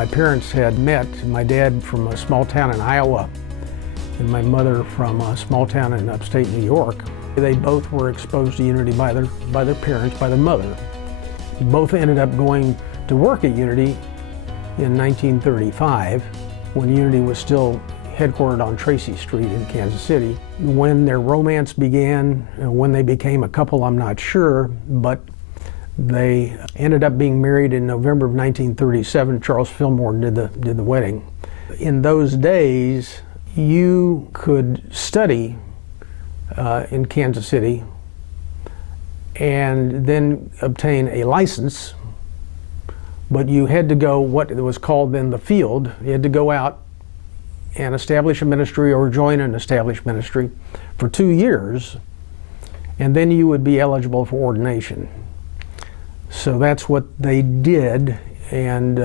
My parents had met, my dad from a small town in Iowa and my mother from a small town in upstate New York. They both were exposed to Unity by their parents, by their mother. Both ended up going to work at Unity in 1935 when Unity was still headquartered on Tracy Street in Kansas City. When their romance began, when they became a couple, I'm not sure, but they ended up being married in November of 1937. Charles Fillmore did the wedding. In those days, you could study in Kansas City and then obtain a license, but you had to go what was called then the field. You had to go out and establish a ministry or join an established ministry for 2 years, and then you would be eligible for ordination. So that's what they did, and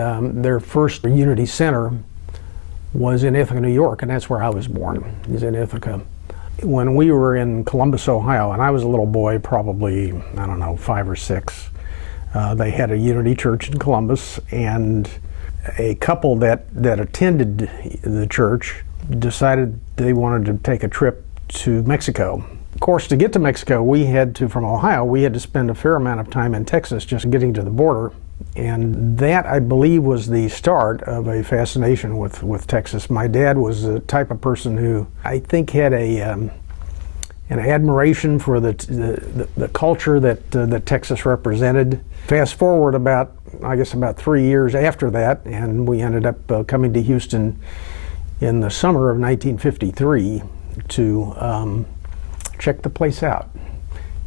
their first Unity Center was in Ithaca, New York, and that's where I was born, is in Ithaca. When we were in Columbus, Ohio, and I was a little boy, probably, I don't know, 5 or 6, they had a Unity church in Columbus, and a couple that attended the church decided they wanted to take a trip to Mexico. Of course, to get to Mexico, from Ohio, we had to spend a fair amount of time in Texas just getting to the border. And that, I believe, was the start of a fascination with Texas. My dad was the type of person who I think had an admiration for the culture that Texas represented. Fast forward about 3 years after that, and we ended up coming to Houston in the summer of 1953 to check the place out.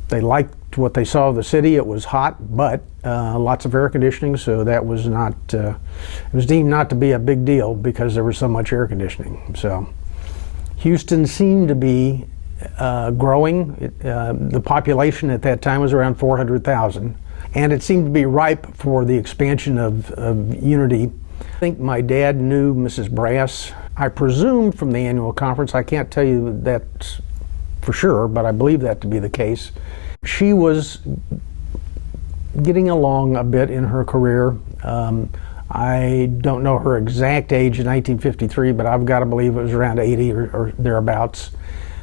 They liked what they saw of the city. It was hot, but lots of air conditioning, so that was not, it was deemed not to be a big deal because there was so much air conditioning. So Houston seemed to be growing. The population at that time was around 400,000, and it seemed to be ripe for the expansion of Unity. I think my dad knew Mrs. Brass. I presume from the annual conference, I can't tell you that for sure, but I believe that to be the case. She was getting along a bit in her career. I don't know her exact age in 1953, but I've got to believe it was around 80 or thereabouts.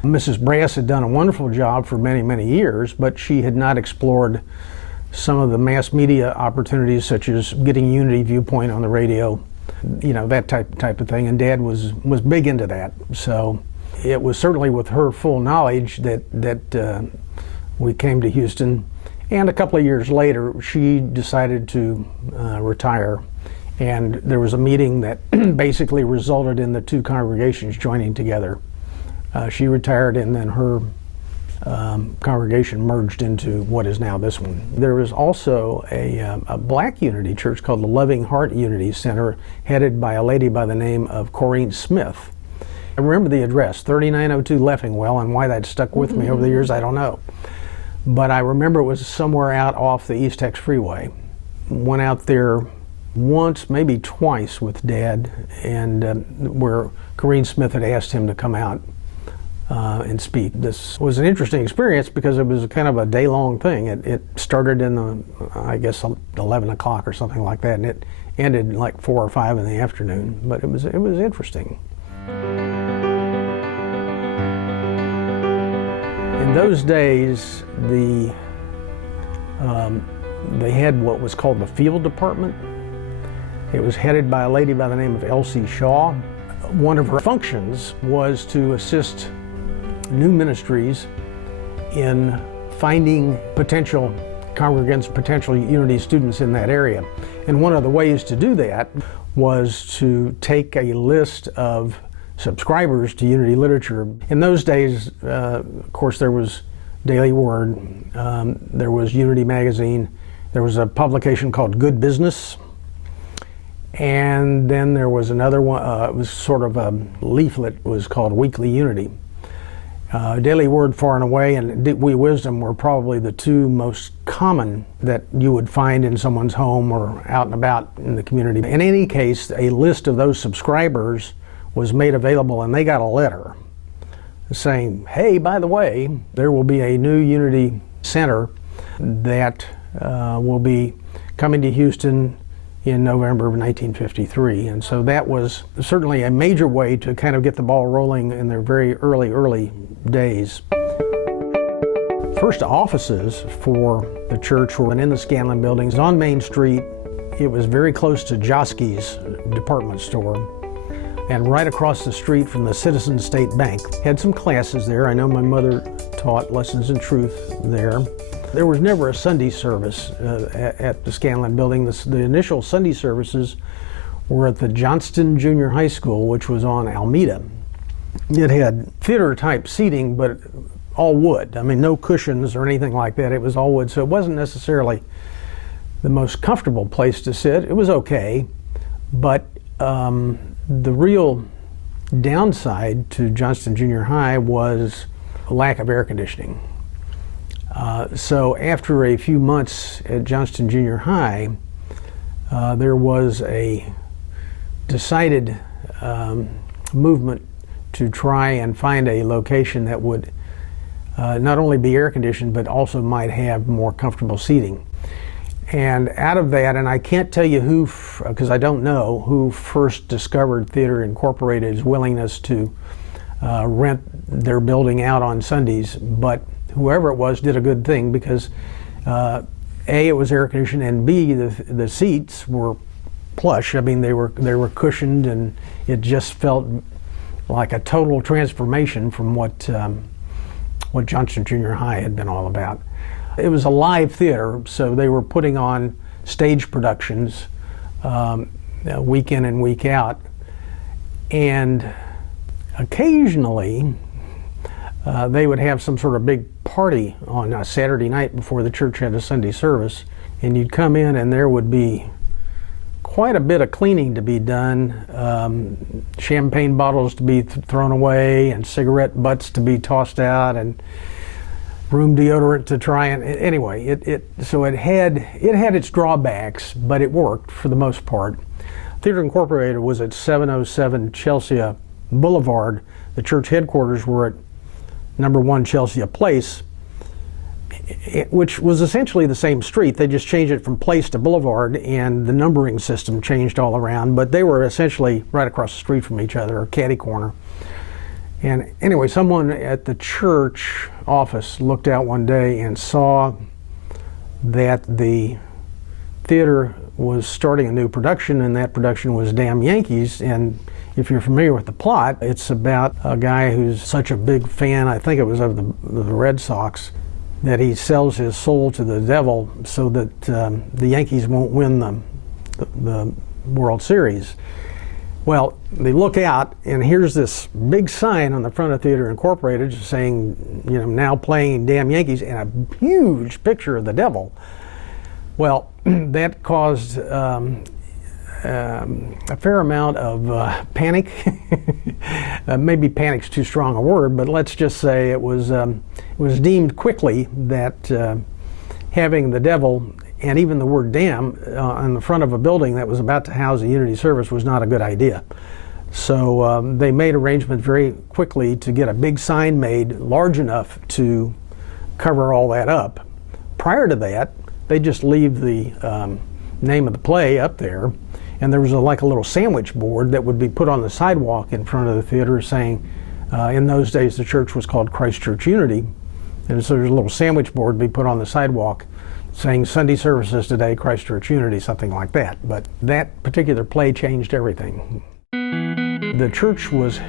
Mrs. Brass had done a wonderful job for many, many years, but she had not explored some of the mass media opportunities, such as getting Unity Viewpoint on the radio, that type of thing, and Dad was big into that. So it was certainly with her full knowledge that we came to Houston, and a couple of years later she decided to retire, and there was a meeting that basically resulted in the two congregations joining together. She retired, and then her congregation merged into what is now this one. There was also a black Unity church called the Loving Heart Unity Center, headed by a lady by the name of Corrine Smith. I remember the address, 3902 Leffingwell, and why that stuck with me over the years, I don't know. But I remember it was somewhere out off the East Tex Freeway. Went out there once, maybe twice with Dad, and where Corrine Smith had asked him to come out and speak. This was an interesting experience because it was kind of a day-long thing. It started in 11 o'clock or something like that, and it ended like 4 or 5 in the afternoon. But it was interesting. In those days, they had what was called the field department. It was headed by a lady by the name of Elsie Shaw. One of her functions was to assist new ministries in finding potential congregants, potential Unity students in that area. And one of the ways to do that was to take a list of subscribers to Unity literature. In those days, of course, there was Daily Word, there was Unity Magazine, there was a publication called Good Business, and then there was another one, it was sort of a leaflet, it was called Weekly Unity. Daily Word, far and away, and We Wisdom were probably the two most common that you would find in someone's home or out and about in the community. In any case, a list of those subscribers was made available, and they got a letter saying, hey, by the way, there will be a new Unity Center that will be coming to Houston in November of 1953. And so that was certainly a major way to kind of get the ball rolling in their very early days. First offices for the church were in the Scanlon buildings on Main Street. It was very close to Joski's department store, and right across the street from the Citizen State Bank. Had some classes there. I know my mother taught Lessons in Truth there. There was never a Sunday service at the Scanlon building. The initial Sunday services were at the Johnston Junior High School, which was on Alameda. It had theater-type seating, but all wood. I mean, no cushions or anything like that. It was all wood, so it wasn't necessarily the most comfortable place to sit. It was okay, but the real downside to Johnston Junior High was a lack of air conditioning. So after a few months at Johnston Junior High, there was a decided movement to try and find a location that would not only be air conditioned, but also might have more comfortable seating. And out of that, and I can't tell you who, because I don't know, who first discovered Theater Incorporated's willingness to rent their building out on Sundays, but whoever it was did a good thing, because A, it was air conditioned, and B, the seats were plush. I mean, they were cushioned, and it just felt like a total transformation from what Johnston Junior High had been all about. It was a live theater, so they were putting on stage productions week in and week out, and occasionally they would have some sort of big party on a Saturday night before the church had a Sunday service, and you'd come in and there would be quite a bit of cleaning to be done, champagne bottles to be thrown away, and cigarette butts to be tossed out, and room deodorant to try and, anyway, it had its drawbacks, but it worked for the most part. Theater Incorporated was at 707 Chelsea Boulevard. The church headquarters were at number 1 Chelsea Place, which was essentially the same street. They just changed it from Place to Boulevard, and the numbering system changed all around, but they were essentially right across the street from each other, or catty corner. And anyway, someone at the church office looked out one day and saw that the theater was starting a new production, and that production was Damn Yankees. And if you're familiar with the plot, it's about a guy who's such a big fan, I think it was of the Red Sox, that he sells his soul to the devil so that the Yankees won't win the World Series. Well, they look out, and here's this big sign on the front of Theater Incorporated saying, you know, now playing Damn Yankees, and a huge picture of the devil. Well, that caused a fair amount of panic. Maybe panic's too strong a word, but let's just say it was deemed quickly that having the devil and even the word damn on the front of a building that was about to house a Unity service was not a good idea. So they made arrangements very quickly to get a big sign made large enough to cover all that up. Prior to that, they just leave the name of the play up there, and there was like a little sandwich board that would be put on the sidewalk in front of the theater saying, in those days the church was called Christ Church Unity, and so there's a little sandwich board be put on the sidewalk saying Sunday services today, Christ Church Unity, something like that. But that particular play changed everything. The church was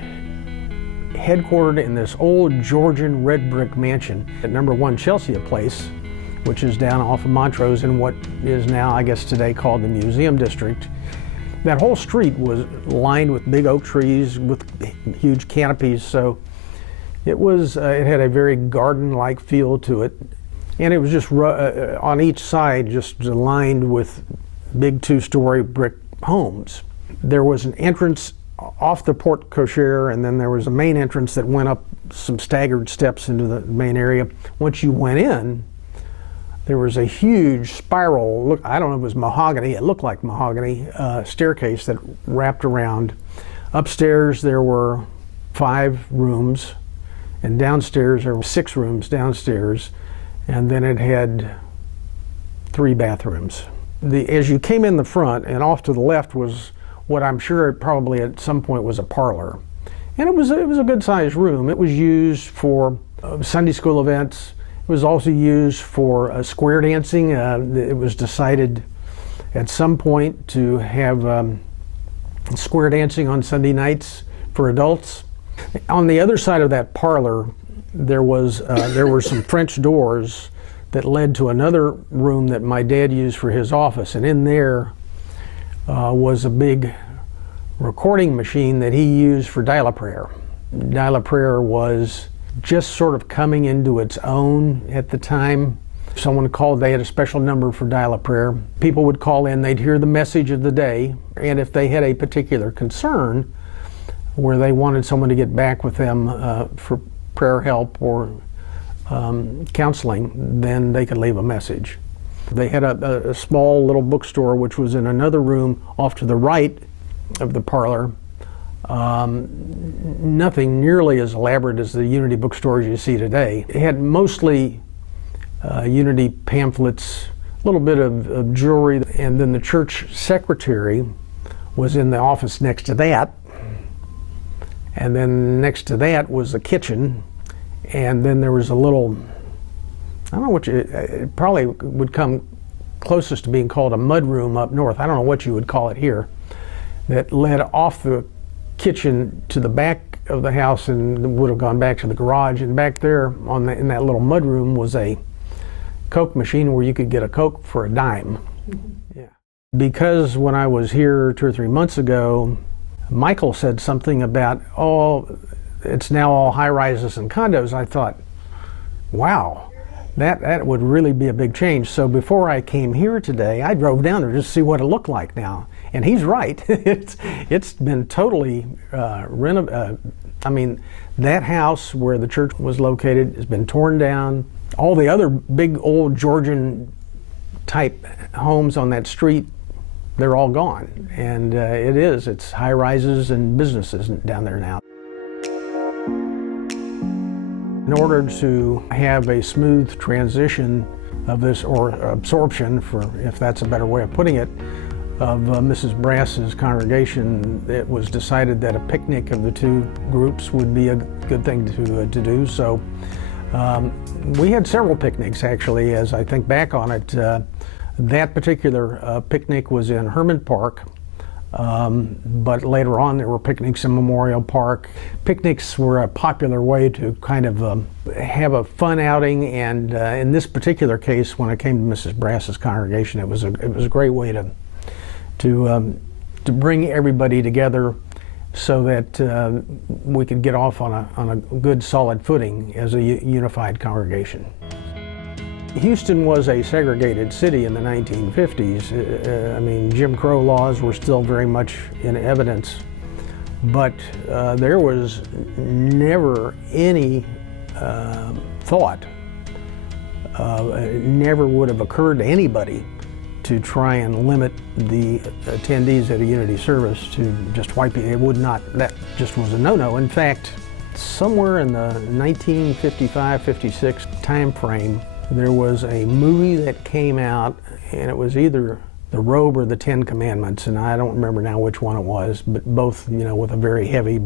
headquartered in this old Georgian red brick mansion at number 1 Chelsea Place, which is down off of Montrose in what is now, I guess today, called the Museum District. That whole street was lined with big oak trees with huge canopies, so it had a very garden-like feel to it. And it was just on each side, just lined with big 2-story brick homes. There was an entrance off the porte cochere, and then there was a main entrance that went up some staggered steps into the main area. Once you went in, there was a huge spiral, look, I don't know if it was mahogany, it looked like mahogany, staircase that wrapped around. Upstairs there were 5 rooms, and downstairs there were 6 rooms downstairs. And then it had 3 bathrooms. As you came in the front, and off to the left was what I'm sure probably at some point was a parlor. And it was a good-sized room. It was used for Sunday school events. It was also used for square dancing. It was decided at some point to have square dancing on Sunday nights for adults. On the other side of that parlor, there were some French doors that led to another room that my dad used for his office, and in there was a big recording machine that he used for dial-a-prayer. Dial-a-prayer was just sort of coming into its own at the time. Someone called, they had a special number for dial-a-prayer. People would call in, they'd hear the message of the day, and if they had a particular concern where they wanted someone to get back with them for prayer help or counseling, then they could leave a message. They had a small little bookstore which was in another room off to the right of the parlor. Nothing nearly as elaborate as the Unity bookstores you see today. It had mostly Unity pamphlets, a little bit of jewelry, and then the church secretary was in the office next to that. And then next to that was the kitchen, and then there was a little, I don't know what it probably would come closest to being called a mud room up north. I don't know what you would call it here, that led off the kitchen to the back of the house and would have gone back to the garage. And back there in that little mud room was a Coke machine where you could get a Coke for a dime. Mm-hmm. Yeah. Because when I was here 2 or 3 months ago, Michael said something about, oh, it's now all high-rises and condos. I thought, wow, that would really be a big change. So before I came here today, I drove down there just to see what it looked like now. And he's right. It's been totally renovated. I mean, that house where the church was located has been torn down. All the other big old Georgian type homes on that street, they're all gone. And it's high rises and businesses down there now. In order to have a smooth transition of this, or absorption, if that's a better way of putting it, of Mrs. Brass's congregation, it was decided that a picnic of the two groups would be a good thing to do. So we had several picnics, actually, as I think back on it. That particular picnic was in Herman Park, but later on there were picnics in Memorial Park. Picnics were a popular way to kind of have a fun outing, and in this particular case, when it came to Mrs. Brass's congregation, it was a great way to bring everybody together so that we could get off on a good solid footing as a unified congregation. Houston was a segregated city in the 1950s. I mean, Jim Crow laws were still very much in evidence, but there was never any thought, it never would have occurred to anybody to try and limit the attendees at a Unity service to just white people. It would not, that just was a no-no. In fact, somewhere in the 1955-56 time frame, there was a movie that came out, and it was either The Robe or The 10 Commandments, and I don't remember now which one it was, but both, with a very heavy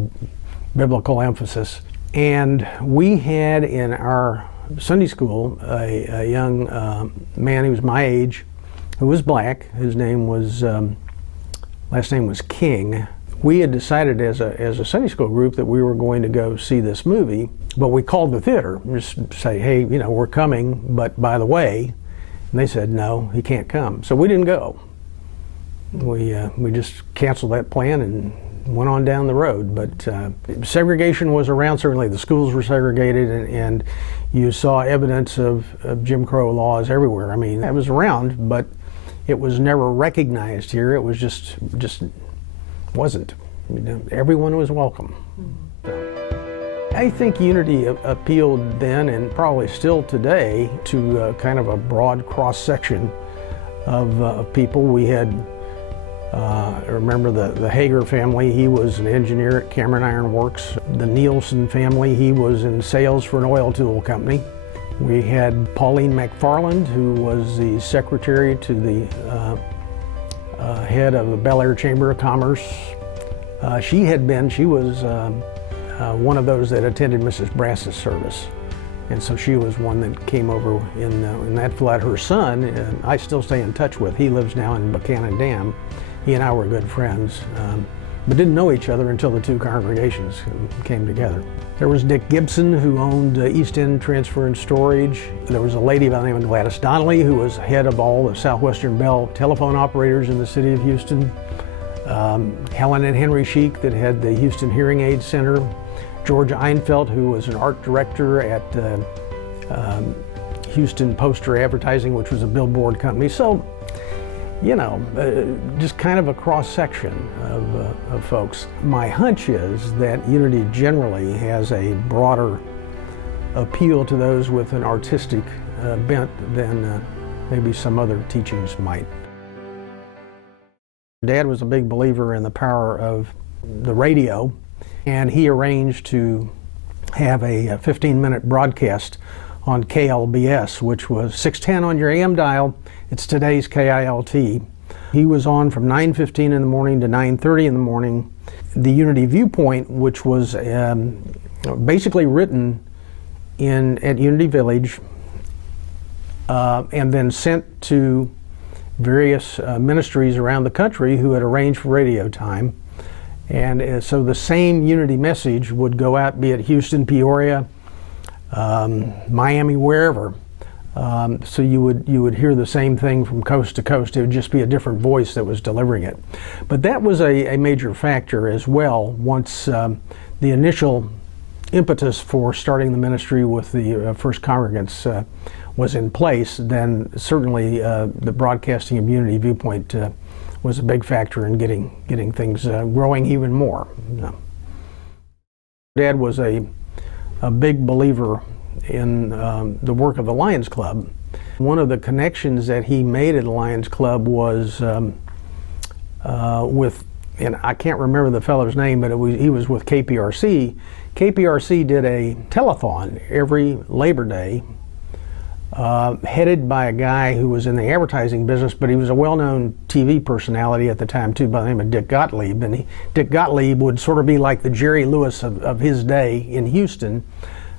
biblical emphasis. And we had in our Sunday school a young man who was my age, who was black. His name was, last name was King. We had decided as a Sunday school group that we were going to go see this movie, but we called the theater, just say, hey, we're coming, but by the way, and they said, no, he can't come. So we didn't go. We just canceled that plan and went on down the road. But segregation was around, certainly the schools were segregated, and you saw evidence of Jim Crow laws everywhere. I mean, it was around, but it was never recognized here. It was just wasn't. Everyone was welcome. I think Unity appealed then, and probably still today, to kind of a broad cross-section of people. We had, remember the Hager family, he was an engineer at Cameron Iron Works. The Nielsen family, he was in sales for an oil tool company. We had Pauline McFarland, who was the secretary to the head of the Bel Air Chamber of Commerce. She was one of those that attended Mrs. Brass's service. And so she was one that came over in that flood. Her son, I still stay in touch with. He lives now in Buchanan Dam. He and I were good friends, but didn't know each other until the two congregations came together. There was Dick Gibson, who owned East End Transfer and Storage. There was a lady by the name of Gladys Donnelly, who was head of all the Southwestern Bell telephone operators in the city of Houston. Helen and Henry Sheik, that had the Houston Hearing Aid Center. George Einfeld, who was an art director at Houston Poster Advertising, which was a billboard company. So, you know, just kind of a cross-section of folks. My hunch is that Unity generally has a broader appeal to those with an artistic bent than maybe some other teachings might. Dad was a big believer in the power of the radio, and he arranged to have a 15-minute broadcast on KLBS, which was 610 on your AM dial. It's today's KILT. He was on from 9:15 in the morning to 9:30 in the morning. The Unity Viewpoint, which was basically written at Unity Village and then sent to various ministries around the country who had arranged for radio time. And so the same Unity message would go out, be it Houston, Peoria, Miami, wherever. So you would hear the same thing from coast to coast. It would just be a different voice that was delivering it. But that was a major factor as well. Once the initial impetus for starting the ministry with the first congregants was in place, then certainly the broadcasting of Unity Viewpoint was a big factor in getting things growing even more. Dad was a big believer in the work of the Lions Club. One of the connections that he made at the Lions Club was with, and I can't remember the fellow's name, but he was with KPRC. KPRC did a telethon every Labor Day, headed by a guy who was in the advertising business, but he was a well-known TV personality at the time too, by the name of Dick Gottlieb. And Dick Gottlieb would sort of be like the Jerry Lewis of his day in Houston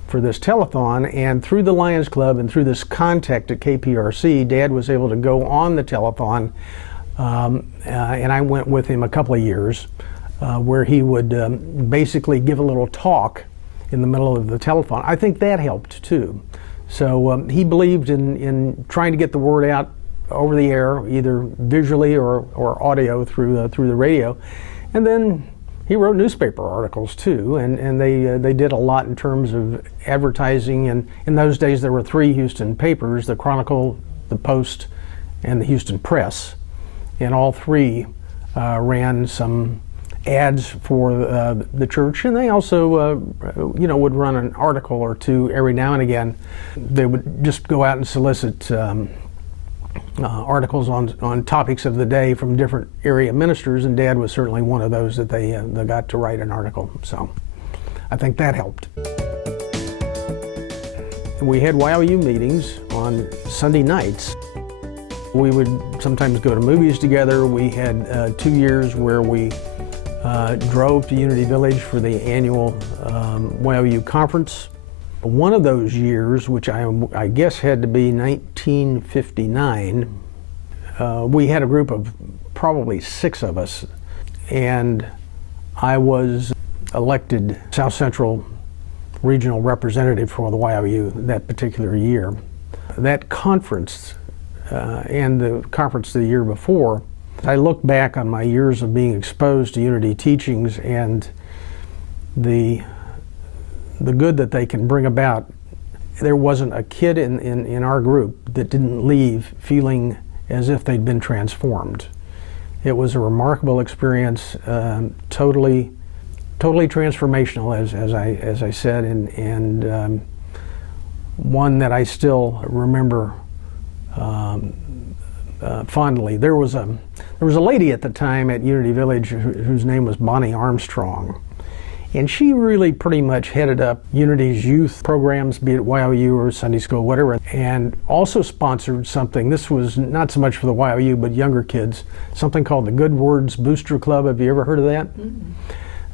for this telethon. And through the Lions Club and through this contact at KPRC, Dad was able to go on the telethon, and I went with him a couple of years, where he would basically give a little talk in the middle of the telethon. I think that helped too. So he believed in trying to get the word out over the air, either visually or audio through the radio. And then he wrote newspaper articles too, and they did a lot in terms of advertising. And in those days there were 3 Houston papers: the Chronicle, the Post, and the Houston Press. And all 3 ran some ads for the church, and they also would run an article or two every now and again. They would just go out and solicit articles on topics of the day from different area ministers, and Dad was certainly one of those that they got to write an article. So I think that helped. We had YOU meetings on Sunday nights. We would sometimes go to movies together. We had 2 years where we drove to Unity Village for the annual YOU conference. One of those years, which I guess had to be 1959, we had a group of probably 6 of us, and I was elected South Central Regional Representative for the YOU that particular year. That conference and the conference the year before, I look back on my years of being exposed to Unity teachings and the good that they can bring about. There wasn't a kid in our group that didn't leave feeling as if they'd been transformed. It was a remarkable experience, totally transformational, as I said, and one that I still remember fondly. There was a lady at the time at Unity Village whose name was Bonnie Armstrong, And she really pretty much headed up Unity's youth programs, be it YOU or Sunday school, whatever, and also sponsored something. This was not so much for the YOU, but younger kids, something called the Good Words Booster Club. Have you ever heard of that? Mm-hmm.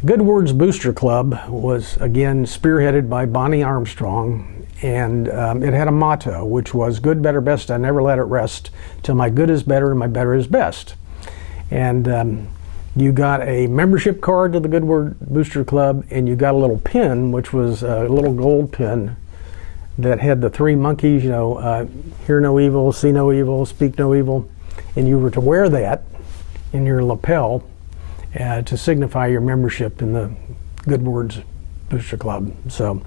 Good Words Booster Club was, again, spearheaded by Bonnie Armstrong, and it had a motto, which was good, better, best, I never let it rest, till my good is better and my better is best. And you got a membership card to the Good Word Booster Club, and you got a little pin, which was a little gold pin that had the three monkeys, you know, hear no evil, see no evil, speak no evil. And you were to wear that in your lapel to signify your membership in the Good Words Booster Club. So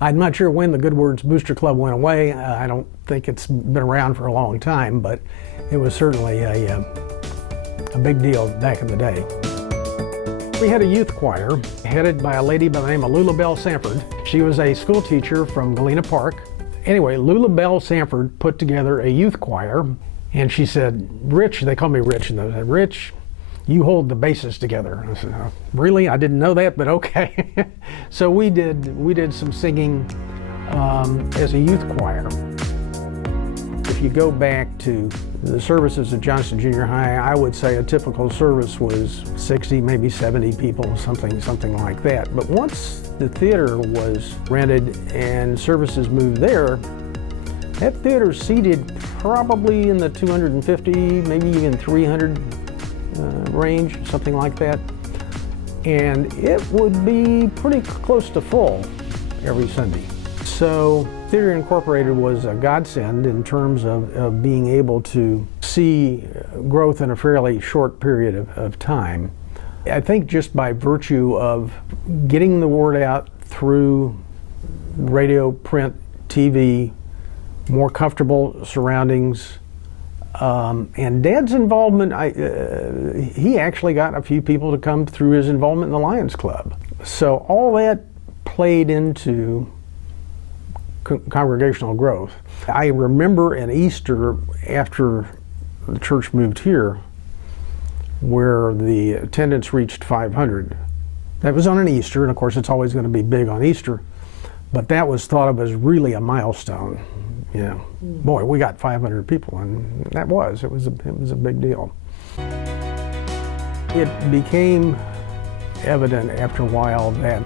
I'm not sure when the Good Words Booster Club went away. I don't think it's been around for a long time, but it was certainly a big deal back in the day. We had a youth choir headed by a lady by the name of Lulabelle Sanford. She was a school teacher from Galena Park. Anyway, Lulabelle Sanford put together a youth choir, and she said, Rich, they called me Rich, and they said, Rich, you hold the basses together. I said, oh, really? I didn't know that, but okay. So we did some singing as a youth choir. If you go back to the services at Johnston Junior High, I would say a typical service was 60, maybe 70 people, something like that. But once the theater was rented and services moved there, that theater seated probably in the 250, maybe even 300 range, something like that. And it would be pretty close to full every Sunday. So Theater Incorporated was a godsend in terms of being able to see growth in a fairly short period of time. I think just by virtue of getting the word out through radio, print, TV, more comfortable surroundings, and Dad's involvement, he actually got a few people to come through his involvement in the Lions Club. So all that played into congregational growth. I remember an Easter after the church moved here where the attendance reached 500. That was on an Easter, and of course it's always going to be big on Easter, but that was thought of as really a milestone. You know, boy, we got 500 people, and it was a big deal. It became evident after a while that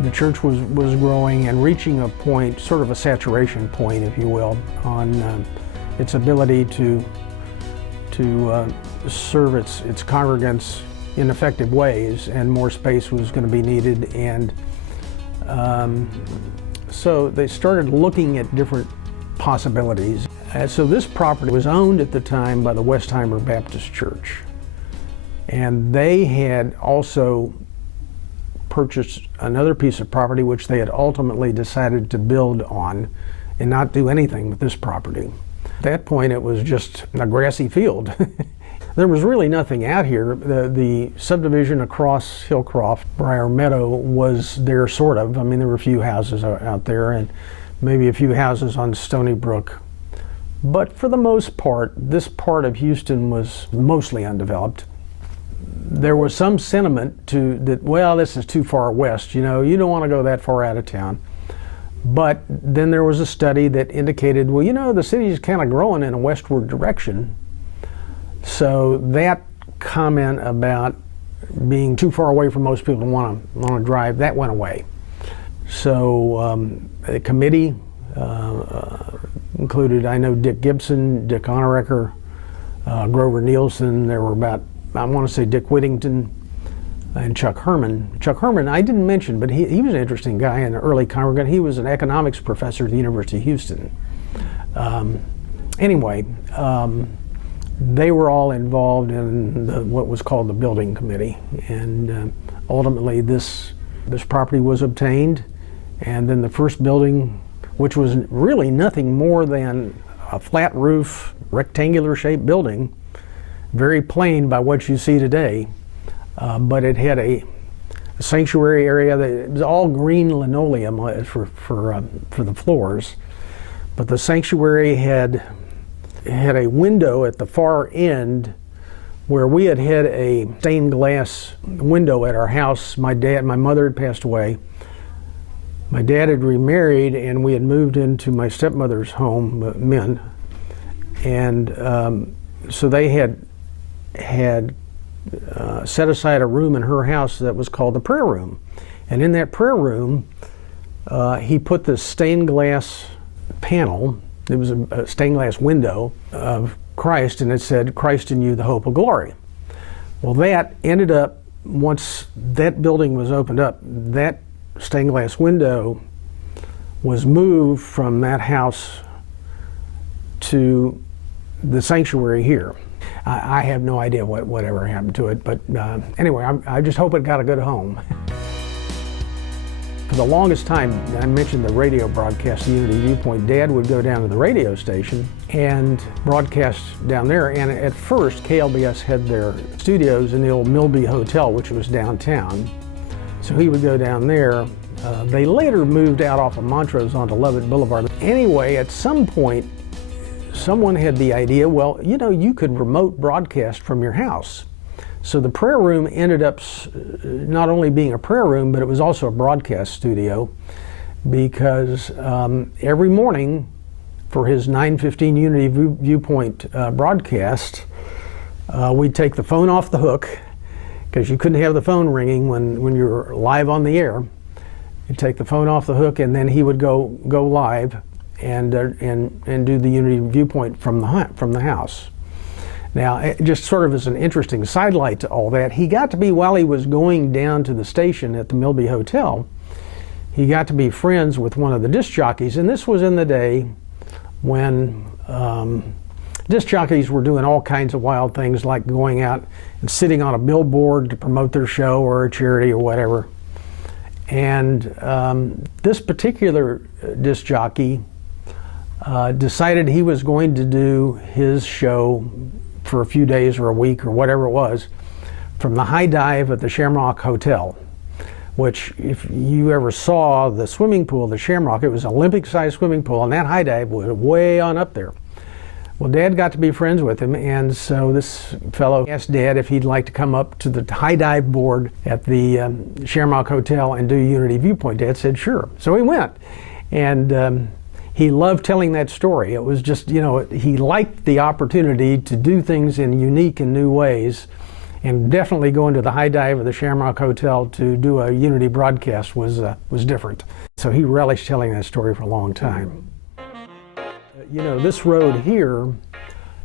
the church was growing and reaching a point, sort of a saturation point, if you will, on its ability to serve its congregants in effective ways, and more space was going to be needed. And so they started looking at different possibilities. So this property was owned at the time by the Westheimer Baptist Church, and they had also purchased another piece of property which they had ultimately decided to build on and not do anything with this property. At that point it was just a grassy field. There was really nothing out here. The subdivision across Hillcroft, Briar Meadow, was there sort of. I mean, there were a few houses out there and maybe a few houses on Stony Brook. But for the most part, this part of Houston was mostly undeveloped. There was some sentiment that, well, this is too far west, you know, you don't want to go that far out of town. But then there was a study that indicated, well, you know, the city is kind of growing in a westward direction. So that comment about being too far away from most people to want to drive, that went away. So the committee included, I know, Dick Gibson, Dick Honorecker, Grover Nielsen. There were about, I want to say, Dick Whittington and Chuck Herman. Chuck Herman, I didn't mention, but he was an interesting guy, an early congregant. He was an economics professor at the University of Houston. Anyway, they were all involved in what was called the building committee, and ultimately this property was obtained, and then the first building, which was really nothing more than a flat roof, rectangular shaped building, very plain by what you see today, but it had a sanctuary area that it was all green linoleum for the floors, but the sanctuary had a window at the far end where we had a stained glass window at our house. My mother had passed away. My dad had remarried, and we had moved into my stepmother's home, Min. And so they had set aside a room in her house that was called the prayer room. And in that prayer room, he put this stained glass panel. It was a stained glass window of Christ, and it said, "Christ in you, the hope of glory." Well, that ended up, once that building was opened up, that stained glass window was moved from that house to the sanctuary here. I have no idea whatever happened to it, but anyway, I just hope it got a good home. For the longest time, I mentioned the radio broadcast, Unity Viewpoint. Dad would go down to the radio station and broadcast down there, and at first KLBS had their studios in the old Milby Hotel, which was downtown. So he would go down there. They later moved out off of Montrose onto Lovett Boulevard. Anyway, at some point, someone had the idea, well, you know, you could remote broadcast from your house. So the prayer room ended up not only being a prayer room, but it was also a broadcast studio, because every morning for his 9:15 Unity Viewpoint broadcast, we'd take the phone off the hook, because you couldn't have the phone ringing when you were live on the air. You'd take the phone off the hook, and then he would go live and do the Unity Viewpoint from the house. Now, just sort of as an interesting sidelight to all that, he got to be, while he was going down to the station at the Milby Hotel, he got to be friends with one of the disc jockeys, and this was in the day when disc jockeys were doing all kinds of wild things, like going out and sitting on a billboard to promote their show or a charity or whatever. And this particular disc jockey decided he was going to do his show for a few days or a week or whatever it was from the high dive at the Shamrock Hotel, which, if you ever saw the swimming pool, the Shamrock, it was an Olympic-sized swimming pool, and that high dive was way on up there. Well, Dad got to be friends with him, and so this fellow asked Dad if he'd like to come up to the high dive board at the Shamrock Hotel and do Unity Viewpoint. Dad said sure. So he went, and he loved telling that story. It was just, you know, he liked the opportunity to do things in unique and new ways, and definitely going to the high dive of the Shamrock Hotel to do a Unity broadcast was different. So he relished telling that story for a long time. You know, this road here,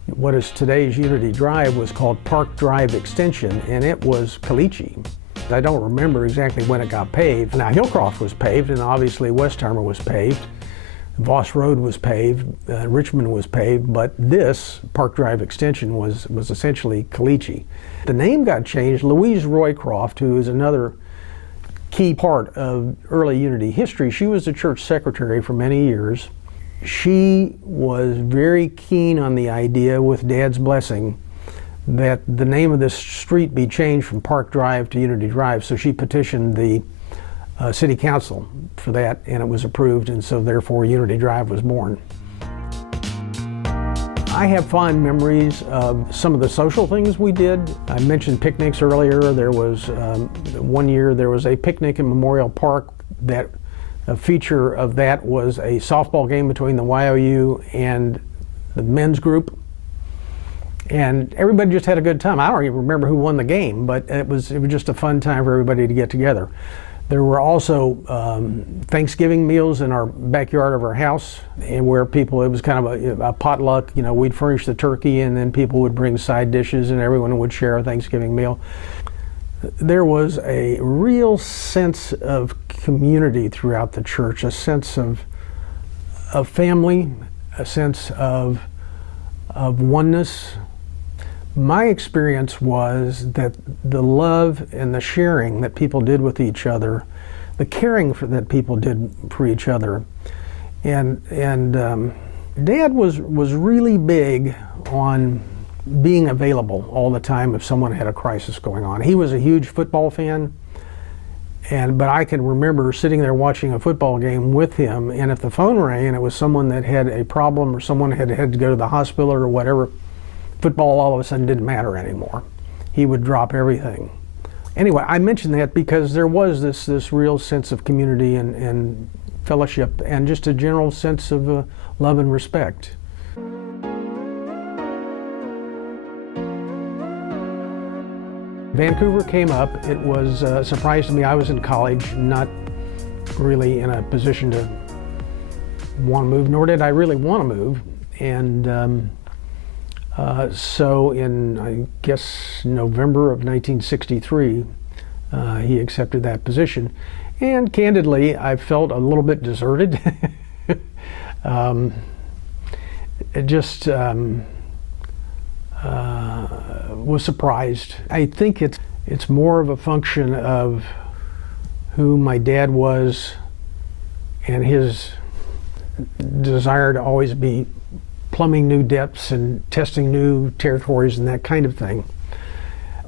what is today's Unity Drive, was called Park Drive Extension, and it was caliche. I don't remember exactly when it got paved. Now, Hillcroft was paved, and obviously Westheimer was paved. Voss Road was paved, Richmond was paved, but this Park Drive Extension was essentially caliche. The name got changed. Louise Roycroft, who is another key part of early Unity history, she was the church secretary for many years. She was very keen on the idea, with Dad's blessing, that the name of this street be changed from Park Drive to Unity Drive, so she petitioned the City Council for that, and it was approved, and so therefore Unity Drive was born. I have fond memories of some of the social things we did. I mentioned picnics earlier. There was one year there was a picnic in Memorial Park. That a feature of that was a softball game between the YOU and the men's group, and everybody just had a good time. I don't even remember who won the game, but it was just a fun time for everybody to get together. There were also Thanksgiving meals in our backyard of our house, and where people, it was kind of a potluck. You know, we'd furnish the turkey, and then people would bring side dishes, and everyone would share a Thanksgiving meal. There was a real sense of community throughout the church, a sense of family, a sense of oneness. My experience was that the love and the sharing that people did with each other, the caring that people did for each other, and Dad was really big on being available all the time if someone had a crisis going on. He was a huge football fan, but I can remember sitting there watching a football game with him, and if the phone rang and it was someone that had a problem or someone had to go to the hospital or whatever, football all of a sudden didn't matter anymore. he would drop everything. Anyway, I mention that because there was this real sense of community and fellowship and just a general sense of love and respect. Vancouver came up. It was a surprise to me. I was in college, not really in a position to want to move, nor did I really want to move. And so in, I guess, November of 1963, he accepted that position. And candidly, I felt a little bit deserted. It just was surprised. I think it's more of a function of who my dad was and his desire to always be plumbing new depths and testing new territories and that kind of thing.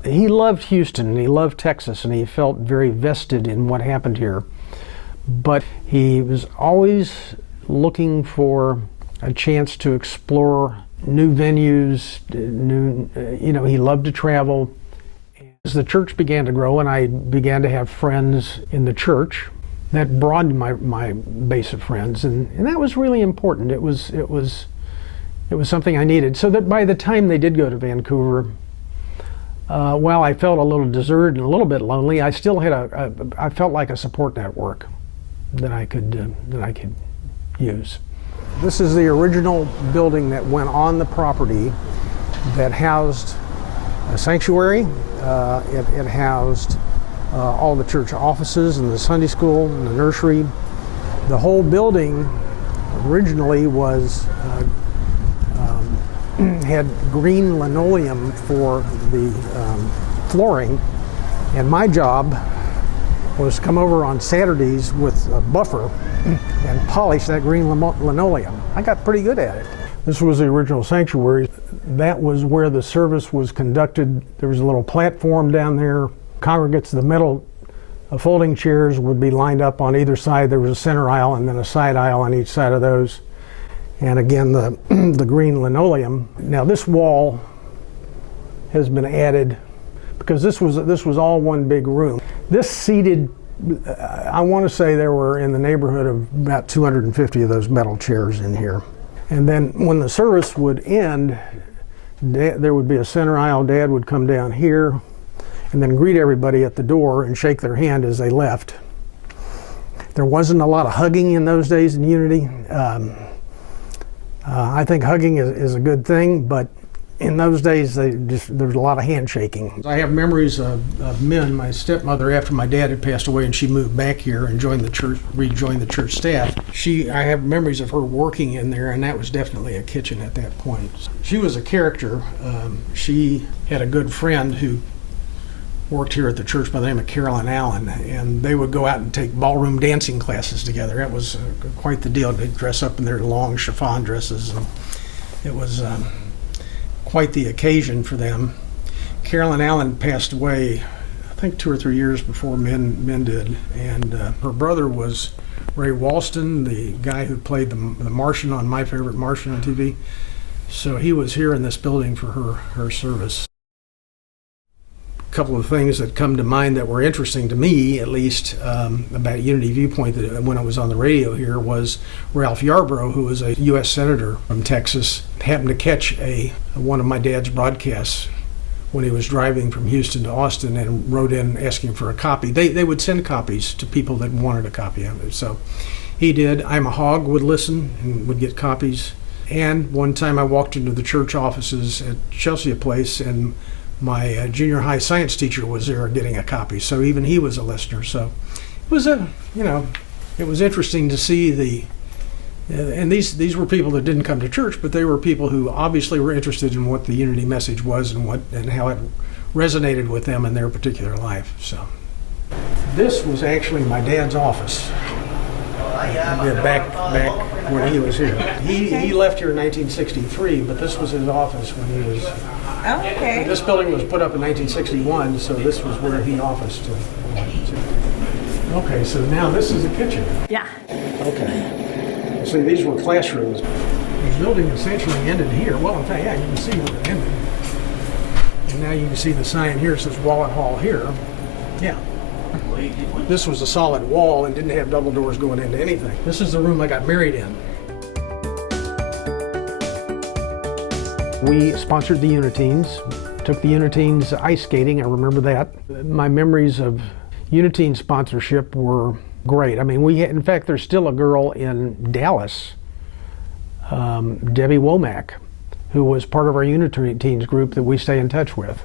He loved Houston and he loved Texas and he felt very vested in what happened here. But he was always looking for a chance to explore new venues, he loved to travel. As the church began to grow and I began to have friends in the church, that broadened my base of friends, and that was really important. It was something I needed. So that by the time they did go to Vancouver, while I felt a little deserted and a little bit lonely, I still had I felt like a support network that I could use. This is the original building that went on the property that housed a sanctuary. It housed all the church offices and the Sunday school and the nursery. The whole building originally was had green linoleum for the flooring, and my job was to come over on Saturdays with a buffer and polish that green linoleum. I got pretty good at it. This was the original sanctuary. That was where the service was conducted. There was a little platform down there. Congregates, the metal folding chairs would be lined up on either side. There was a center aisle and then a side aisle on each side of those. And again, the green linoleum. Now this wall has been added because this was all one big room. This seated, I want to say there were in the neighborhood of about 250 of those metal chairs in here. And then when the service would end, there would be a center aisle. Dad would come down here and then greet everybody at the door and shake their hand as they left. There wasn't a lot of hugging in those days in Unity. I think hugging is a good thing, but in those days, there was a lot of handshaking. I have memories of Min, my stepmother, after my dad had passed away and she moved back here and rejoined the church staff. I have memories of her working in there, and that was definitely a kitchen at that point. She was a character. She had a good friend who worked here at the church by the name of Carolyn Allen, and they would go out and take ballroom dancing classes together. That was quite the deal. They'd dress up in their long chiffon dresses, and it was quite the occasion for them. Carolyn Allen passed away, I think 2 or 3 years before Min did, and her brother was Ray Walston, the guy who played the Martian on My Favorite Martian on TV. So he was here in this building for her service. A couple of things that come to mind that were interesting to me, at least, about Unity Viewpoint that when I was on the radio here was Ralph Yarborough, who was a U.S. Senator from Texas, happened to catch one of my dad's broadcasts when he was driving from Houston to Austin and wrote in asking for a copy. They would send copies to people that wanted a copy of it. So he did. I'm a Hog would listen and would get copies. And one time I walked into the church offices at Chelsea Place, and my junior high science teacher was there getting a copy, so even he was a listener. So it was it was interesting to see and these were people that didn't come to church, but they were people who obviously were interested in what the Unity message was and how it resonated with them in their particular life. So this was actually my dad's office. Back when he was here. He left here in 1963, but this was his office when he was. Oh, okay. This building was put up in 1961, so this was where he officed. Okay, so now this is the kitchen. Yeah. Okay. So these were classrooms. The building essentially ended here. Well, in fact, yeah, you can see where it ended. And Now you can see the sign here says Wallet Hall here. Yeah. This was a solid wall and didn't have double doors going into anything. This is the room I got married in. We sponsored the Uniteens, took the Uniteens ice skating, I remember that. My memories of Uniteen sponsorship were great. I mean, in fact, there's still a girl in Dallas, Debbie Womack, who was part of our Uniteens group that we stay in touch with.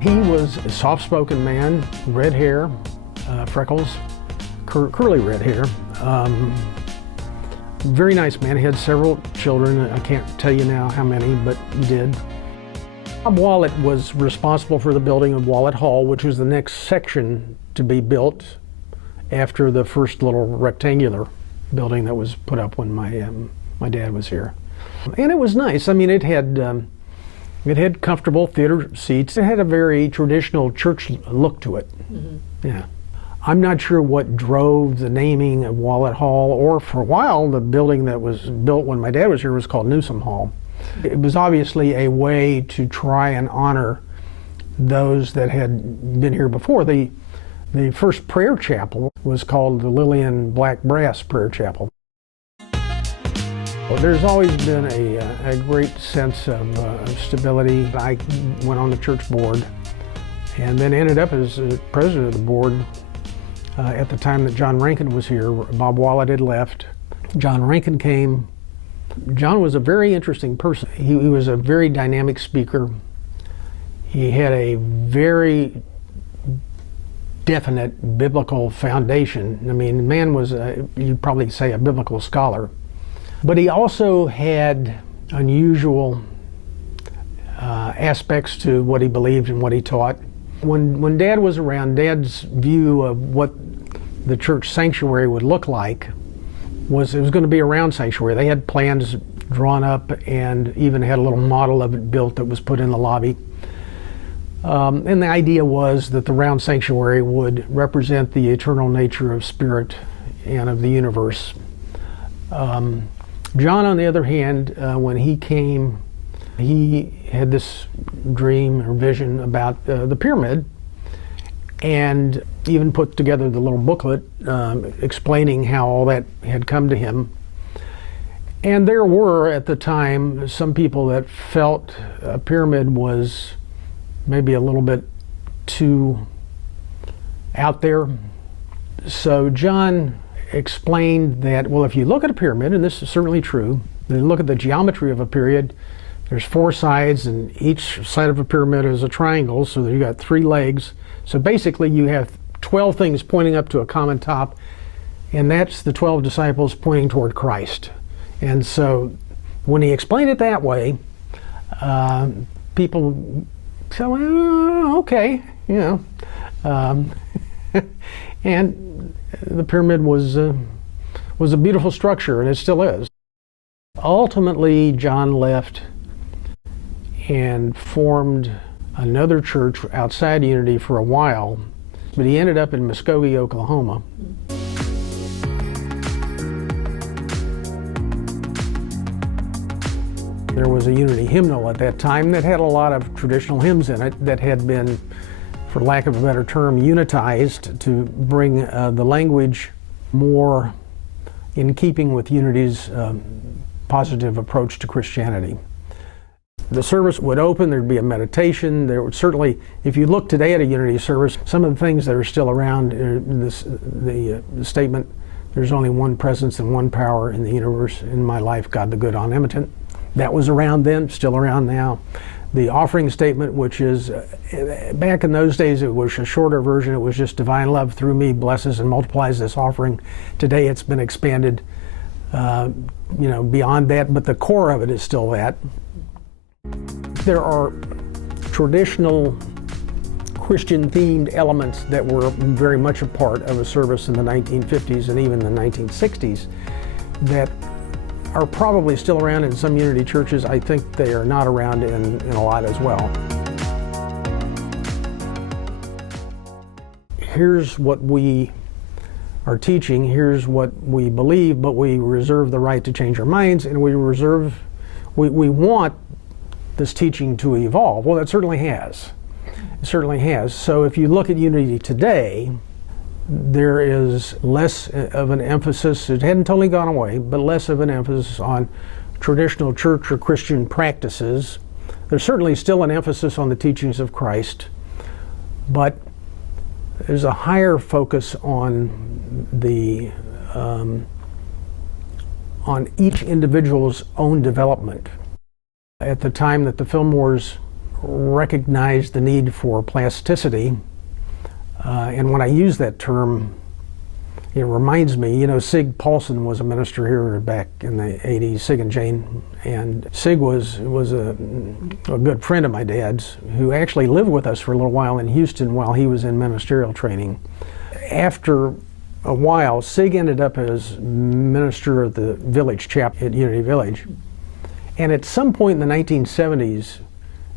He was a soft-spoken man, red hair, freckles, curly red hair. Very nice man. He had several children. I can't tell you now how many, but he did. Bob Wallet was responsible for the building of Wallet Hall, which was the next section to be built after the first little rectangular building that was put up when my dad was here. And it was nice. I mean, it had comfortable theater seats. It had a very traditional church look to it. Mm-hmm. Yeah. I'm not sure what drove the naming of Wallet Hall, or for a while, the building that was built when my dad was here was called Newsum Hall. It was obviously a way to try and honor those that had been here before. The first prayer chapel was called the Lillian Black Brass Prayer Chapel. Well, there's always been a great sense of stability. I went on the church board and then ended up as president of the board at the time that John Rankin was here. Bob Wallet had left. John Rankin came. John was a very interesting person. He was a very dynamic speaker. He had a very definite biblical foundation. I mean, the man was, you'd probably say, a biblical scholar. But he also had unusual aspects to what he believed and what he taught. When Dad was around, Dad's view of what the church sanctuary would look like was it was going to be a round sanctuary. They had plans drawn up and even had a little model of it built that was put in the lobby. And the idea was that the round sanctuary would represent the eternal nature of spirit and of the universe. John, on the other hand, when he came, he had this dream or vision about the pyramid, and even put together the little booklet explaining how all that had come to him. And there were, at the time, some people that felt a pyramid was maybe a little bit too out there. So John explained that, well, if you look at a pyramid, and this is certainly true, then look at the geometry of a pyramid, there's 4 sides, and each side of a pyramid is a triangle, so you got 3 legs. So basically you have 12 things pointing up to a common top, and that's the 12 disciples pointing toward Christ. And so when he explained it that way, people said, well, okay, you know. And the pyramid was a beautiful structure, and it still is. Ultimately, John left and formed another church outside Unity for a while, but he ended up in Muskogee, Oklahoma. There was a Unity hymnal at that time that had a lot of traditional hymns in it that had been, for lack of a better term, unitized to bring the language more in keeping with Unity's positive approach to Christianity. The service would open, there'd be a meditation. There would certainly, if you look today at a Unity service, some of the things that are still around, the statement, there's only one presence and one power in the universe, in my life, God the good omnipotent. That was around then, still around now. The offering statement, which is, back in those days, it was a shorter version. It was just divine love through me blesses and multiplies this offering. Today it's been expanded, beyond that, but the core of it is still that. There are traditional Christian-themed elements that were very much a part of a service in the 1950s and even the 1960s that are probably still around in some Unity churches. I think they are not around in a lot as well. Here's what we are teaching, here's what we believe, but we reserve the right to change our minds, and we want this teaching to evolve? Well, it certainly has. It certainly has. So if you look at unity today, there is less of an emphasis, it hadn't totally gone away, but less of an emphasis on traditional church or Christian practices. There's certainly still an emphasis on the teachings of Christ, but there's a higher focus on the on each individual's own development. At the time that the Fillmores recognized the need for plasticity, and when I use that term, it reminds me, you know, Sig Paulson was a minister here back in the 80s, Sig and Jane, and Sig was a good friend of my dad's who actually lived with us for a little while in Houston while he was in ministerial training. After a while, Sig ended up as minister of the village chapel at Unity Village, and at some point in the 1970s,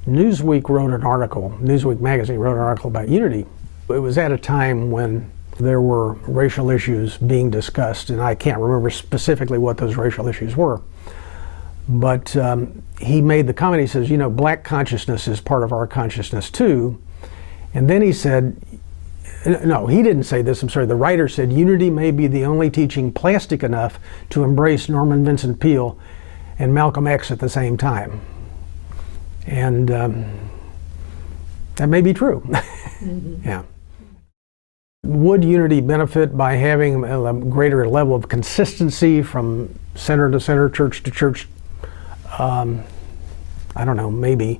Newsweek wrote an article, Newsweek magazine wrote an article about unity. It was at a time when there were racial issues being discussed, and I can't remember specifically what those racial issues were. But he made the comment, he says, you know, black consciousness is part of our consciousness too. And then he said, no, he didn't say this, I'm sorry, the writer said, unity may be the only teaching plastic enough to embrace Norman Vincent Peale and Malcolm X at the same time. And that may be true. Yeah. Would unity benefit by having a greater level of consistency from center to center, church to church? I don't know, maybe.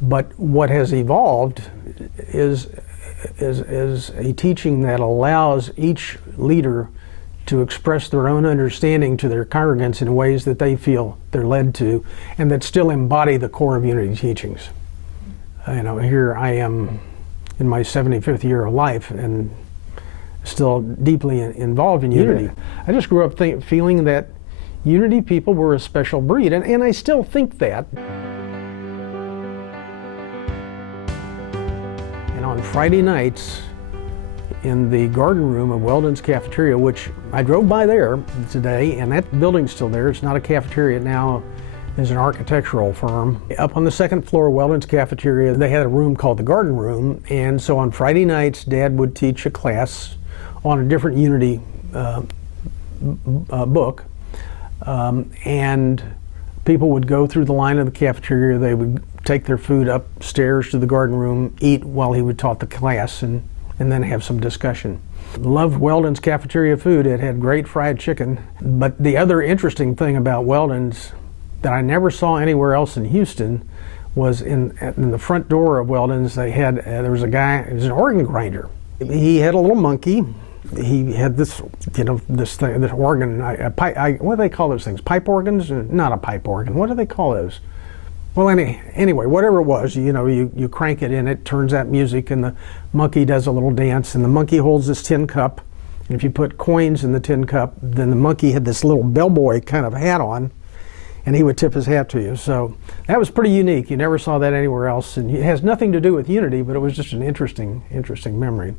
But what has evolved is a teaching that allows each leader to express their own understanding to their congregants in ways that they feel they're led to, and that still embody the core of unity teachings. You know, here I am in my 75th year of life and still deeply involved in unity. Yeah. I just grew up feeling that unity people were a special breed, and I still think that. And on Friday nights, in the garden room of Weldon's Cafeteria, which I drove by there today, and that building's still there. It's not a cafeteria now, it's an architectural firm. Up on the second floor of Weldon's Cafeteria, they had a room called the garden room, and so on Friday nights, Dad would teach a class on a different unity book, and people would go through the line of the cafeteria, they would take their food upstairs to the garden room, eat while he would taught the class, and then have some discussion. Loved Weldon's cafeteria food. It had great fried chicken. But the other interesting thing about Weldon's that I never saw anywhere else in Houston was in the front door of Weldon's, they had, there was a guy, he was an organ grinder. He had a little monkey. He had this, you know, this thing, this organ, what do they call those things? Pipe organs? Not a pipe organ. What do they call those? Well, anyway, whatever it was, you know, you crank it in, it turns out music, and the monkey does a little dance, and the monkey holds this tin cup, and if you put coins in the tin cup, then the monkey had this little bellboy kind of hat on, and he would tip his hat to you. So that was pretty unique. You never saw that anywhere else, and it has nothing to do with unity, but it was just an interesting memory.